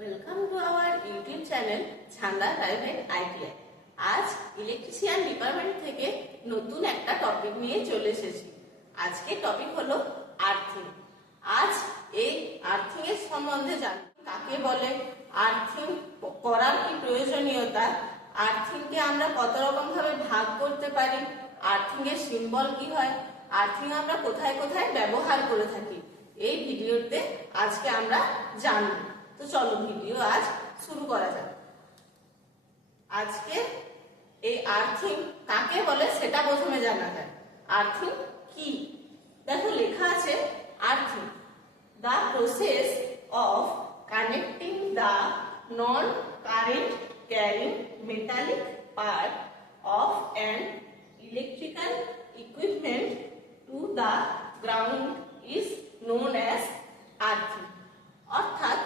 Welcome to our YouTube channel Chhanda private ITI. আজ electrician department থেকে নতুন একটা টপিক নিয়ে চলে এসেছি। আজকে টপিক হলো আর্থিং। আজ এই আর্থিং এর সম্বন্ধে জানব, কাকে বলে, আর্থিং করার কি প্রয়োজনীয়তা, আর্থিংকে আমরা কত রকম ভাবে ভাগ করতে পারি, আর্থিং এর সিম্বল কি হয়, আর্থিং আমরা কোথায় কোথায় ব্যবহার করে থাকি, এই ভিডিওতে আজকে আমরা জানব। তো চলো ভিডিও আজ শুরু করা যাক। আজকে এই আর্থিং কাকে বলে সেটা প্রথমে জানা যায়। আর্থিং কি? দেখো লেখা আছে earthing, the process of connecting the non-current carrying metallic part of an electrical equipment to the ground is known as earthing। অর্থাৎ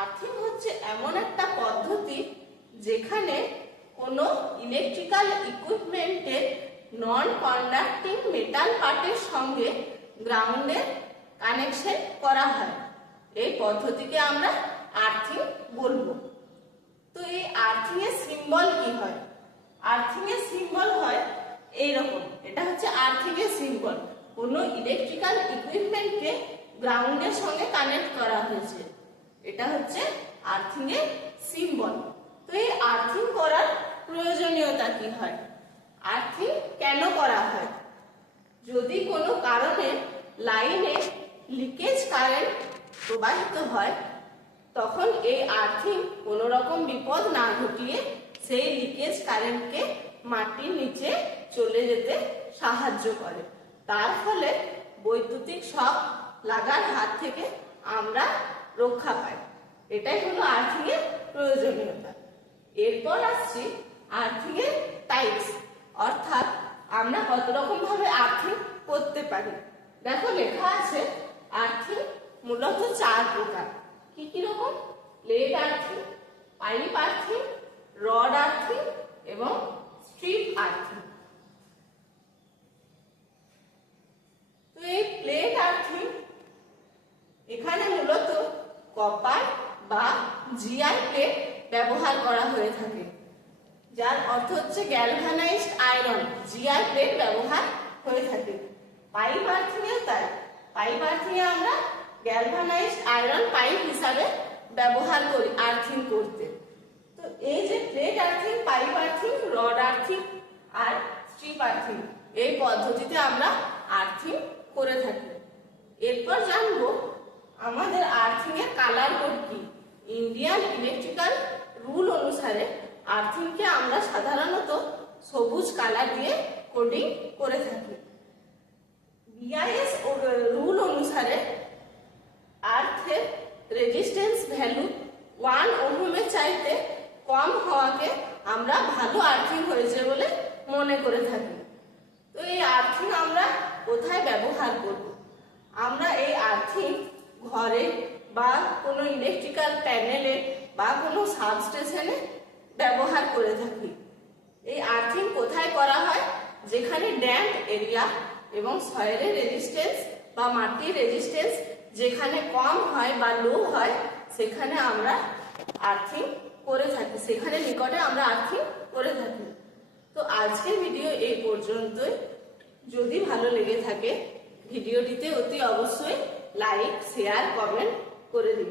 আর্থিং হচ্ছে এমন একটা পদ্ধতি যেখানে কোনো ইলেকট্রিক্যাল ইকুইপমেন্টের নন কন্ডাক্টিং মেটাল পার্টের সঙ্গে গ্রাউন্ডের কানেকশন করা হয়। এই পদ্ধতিকে আমরা আর্থিং বলবো। তো এই আর্থিং এর সিম্বল কি হয়? আর্থিং এর সিম্বল হয় এইরকম, এটা হচ্ছে আর্থিং এর সিম্বল। কোনো ইলেকট্রিক্যাল ইকুইপমেন্টকে গ্রাউন্ডের সঙ্গে কানেক্ট করা হয়েছে, এটা হচ্ছে আর্থিং এর সিম্বল। তো এই আর্থিং করার প্রয়োজনীয়তা কি হয়, আর্থিং কেন করা হয়? যদি কোনো কারণে লাইনে লিকেজ কারেন্ট প্রবাহিত হয়, তখন এই আর্থিং কোনো রকম বিপদ না ঘটিয়ে সেই লিকেজ কারেন্টকে মাটির নিচে চলে যেতে সাহায্য করে। তার ফলে বৈদ্যুতিক শক লাগার হাত থেকে আমরা রক্ষা পাই। এটাই হলো আর্থিং এর প্রয়োজনীয়তা। এরপর আসছি আর্থিং এর টাইপস, অর্থাৎ আমরা কত রকম ভাবে আর্থিং করতে পারি। দেখো লেখা আছে আর্থিং মূলত 4 প্রকার। কি কি রকম? Plate earthing, pipe earthing, rod earthing এবং স্ট্রিপ আর্থিং। তো এই প্লেট আর্থিং এখানে মূলত কপার বা জিআই প্লেট ব্যবহার করা হয়ে থাকে, যার অর্থ হচ্ছে গ্যালভানাইজড আয়রন, জিআই প্লেট ব্যবহার হয়ে থাকে। পাইপ আর্থিং এ তাই, পাইপ আর্থিং এ আমরা গ্যালভানাইজড আয়রন পাইপ হিসাবে ব্যবহার করি আর্থিং করতে। তো এই যে plate earthing, pipe earthing, rod earthing আর স্ট্রিপ আর্থিং, এই পদ্ধতিতে আমরা আর্থিং করে থাকি। এরপর জানবো আমাদের আর্থিং এর কালার কোড কি। ইন্ডিয়ান ইলেকট্রিক্যাল রুল অনুসারে আর্থিংকে আমরা সাধারণত সবুজ কালার দিয়ে কোডিং করে থাকি। বিআইএস রুল অনুসারে আর্থের রেজিস্ট্যান্স ভ্যালু 1 ওহমের চাইতে কম হওয়াকে আমরা ভালো আর্থিং হয়েছে বলে মনে করে থাকি। তো এই আর্থিং আমরা কোথায় ব্যবহার করব? আমরা এই আর্থিং ঘরে বা কোনো ইলেকট্রিক্যাল প্যানেলে বা কোনো সাবস্টেশনে ব্যবহার করে থাকি। এই আর্থিং কোথায় করা হয়? যেখানে ড্যাম্প এরিয়া এবং সয়েলের রেজিস্ট্যান্স বা মাটির রেজিস্ট্যান্স যেখানে কম হয় বা লো হয়, সেখানে আমরা আর্থিং করে থাকি, সেখানে নিকটে আমরা আর্থিং করে থাকি। তো আজকের ভিডিও এই পর্যন্তই। যদি ভালো লেগে থাকে ভিডিওটিতে অতি অবশ্যই লাইক, শেয়ার, কমেন্ট করে দিন।